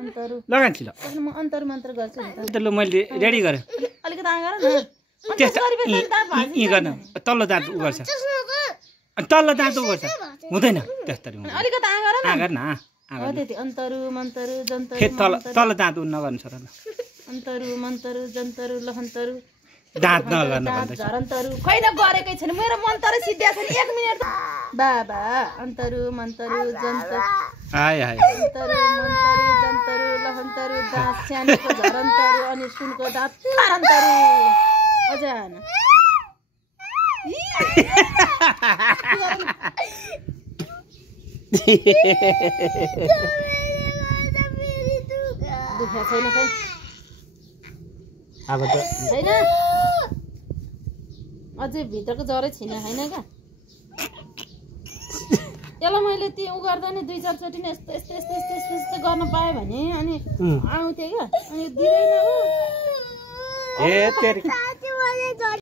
अन्तरु लगान्छु ल म अन्तरु मन्त्र गर्छु नि त ल मैले रेडी गरेँ अलिकति आ गर न यी गर्न तल्लो दाँत उ गर्छ अनि तल्लो दाँत उ गर्छ हुँदैन त्यस्तरी अलिकति आ गर न आगर न हो त्यति अन्तरु मन्तरु जन्तरु फेरि तल्लो दाँत उ नगर्नु छोरा ल अन्तरु मन्तरु जन्तरु लहन्तरु दाँत नगर्नु भन्दैछ झरन्तरु खैन गरेकै छैन मेरो मन्त्र सिद्ध्या छ नि 1 मिनेट बाबा अन्तरु मन्तरु जन्तरु हाय हाय अन्तरु मन्तरु जन्तरु लहन्तरु दाँत सानोको झरन्तरु अनि सुनको दाँत लहन्तरु अजान दुख्या छैन खै अब त छैन अझै भित्रको जरै छैन हैन क्या यसलाई मैले त्यो उ गर्दा नि 2-4 चोटि नै यस्तो यस्तो यस्तो यस्तो यस्तो गर्न पाएँ भने अनि आउँथे क्या अनि दिँदैन हो ए तेरी